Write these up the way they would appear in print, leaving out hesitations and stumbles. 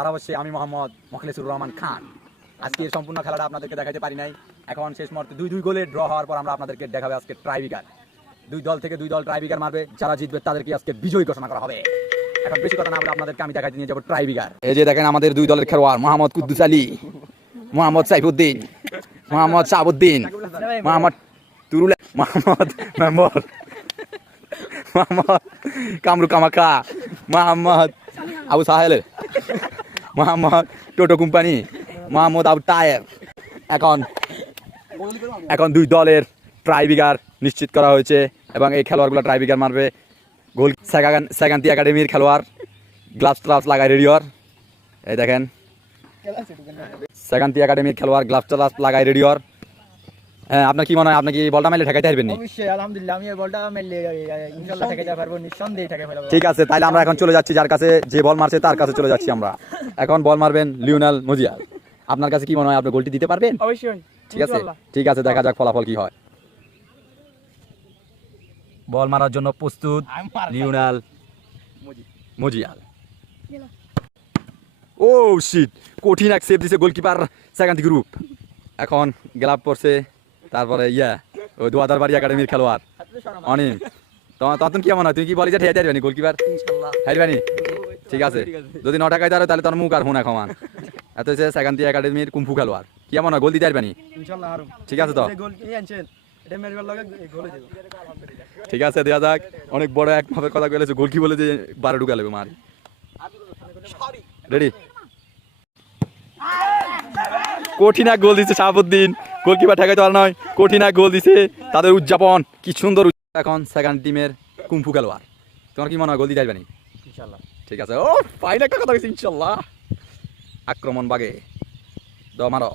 তারা অবশ্যই আমি মোহাম্মদ মোখলেসুর রহমান খান। আজকে সম্পূর্ণ খেলাটা আপনাদেরকে দেখাতে পারি নাই। এখন শেষ মুহূর্তে 2-2 গোলে ড্র হওয়ার পর আমরা আপনাদেরকে দেখাবো আজকে ট্রাইবিকার। দুই দল থেকে দুই দল ট্রাইবিকার মারবে, যারা জিতবে তাদেরকে আজকে বিজয়ী ঘোষণা করা হবে। এখন বেশি কথা না বলে আপনাদেরকে আমি দেখাতে নিয়ে যাবো ট্রাইবিকার। এই যে দেখেন আমাদের দুই দলের খেলোয়াড় মোহাম্মদ কুদ্দুস আলী, মোহাম্মদ সাইফুদ্দিন, মোহাম্মদ শাহাবুদ্দিন, মোহাম্মদ তুরুল, মোহাম্মদ মেম্বর, মোহাম্মদ কামরু কামাকা, মোহাম্মদ আবু সাহেল, মোহাম্মদ টোটো কোম্পানি, মোহাম্মদ আবু তায়েব। এখন দুই দলের ট্রাইবিকার নিশ্চিত করা হয়েছে এবং এই খেলোয়াড়গুলো ট্রাইবিকার মারবে। গোল সেকান্তি একাডেমির খেলোয়াড়, গ্লাভস ট্লাভস লাগায় রেডিওর। এই দেখেন সেকান্তি একাডেমির খেলোয়াড় গ্লাভস ট্লাভস লাগায় রেডিওর। হ্যাঁ, আপনার কি মনে হয়, আপনি কি বলটা মারলে ঠেকাইতে পারবেন? অবশ্যই, আলহামদুলিল্লাহ আমি এই বলটা মারলে ইনশাআল্লাহ ঠেকাইতে পারবো, নিঃসন্দেহে ঠেকাই ফেলবো। ঠিক আছে, তাহলে আমরা এখন চলে যাচ্ছি যার কাছে যে বল মারছে তার কাছে চলে যাচ্ছি আমরা। এখন বল মারবেন লিওনেল মজিয়াল। আপনার কাছে কি মনে হয়, আপনি গোলটি দিতে পারবেন? অবশ্যই। ঠিক আছে, দেখা যাক ফলাফল কি হয়। বল মারার জন্য প্রস্তুত লিওনেল মজিয়াল। ও শিট, কঠিন এক সেভ দিছে গোলকিপার সেকান্তি গ্রুপ। এখন গ্লাভ পড়ছে, তারপরে ওই দোয়াদারবাড়ি একাডেমির খেলোয়াড় অনিম। তখন কি মনে হয়, তুমি কি বলি যে ঠেয়াতে হারবানি গোলকিপার? হারবানি? ঠিক আছে, যদি 9 টাকায় দাঁড়ায় তাহলে তোর মুখ আর হোনা খামান। এত হচ্ছে সেকান্তি একাডেমির কুম্ফু খেলোয়াড়। কি মনে হয়, গোল দিতে পারবানি? ঠিক আছে তো, ঠিক আছে, দেওয়া যাক। অনেক বড় এক ভাবের কথা বলেছে, গোল কি বলে যে 12 ঢুকা লাগবে মারি। রেডি? কঠিন এক গোল দিচ্ছে শাহাবুদ্দিন, গোলকিপার ঠেকাইতে পারে নয়। কঠিন এক গোল দিছে, তাদের উদযাপন কি সুন্দর। এখন সেকেন্ড টিমের কুম্ফু খেলোয়াড়, তোমার কি মনে হয় গোল দিতে পারবেনি? ইনশাআল্লাহ। ঠিক আছে, ও ফাইন একটা কথা বলছি, ইনশাআল্লাহ। আক্রমণ বাগে মারো।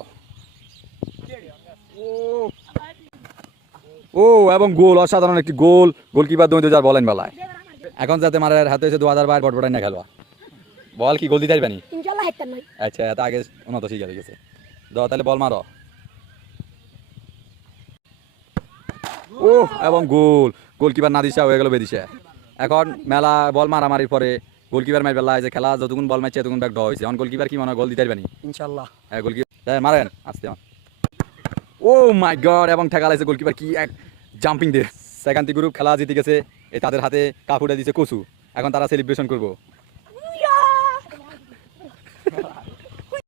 ও এবং গোল, অসাধারণ একটি গোল। গোলকিপার দৈন্য যার বলেন বেলায়। এখন যাতে মারার হাতে হয়েছে 2022 বটবটাই না খেলোয়াড়। বল কি গোল দিতে পারবেনি? ইনশাআল্লাহ হাইতাম না। আচ্ছা, এত আগে উন্নত শিখে গেছে। তাহলে বল মারো। ও এবং গোল, গোলকিপার না দিশা হয়ে গেল বেদিশা। এখন মেলা বল মারামারির পরে গোলকিপার মার বেলা যে খেলা যতক্ষণ বল মারছে ততক্ষণ ব্যাক ড্র হয়েছে। এখন গোলকিপার কি মনে হয় গোল দিতে পারবেনি? ইনশাআল্লাহ। হ্যাঁ, গোলকিপার মারেন আসতে। ও মাই গড, এবং ঠেকা লাগছে গোলকিপার কি এক জাম্পিং দিয়ে। সেকান্তি গ্রুপ খেলা জিতে গেছে, তাদের হাতে কাপ উঠে দিচ্ছে কচু। এখন তারা সেলিব্রেশন করবো।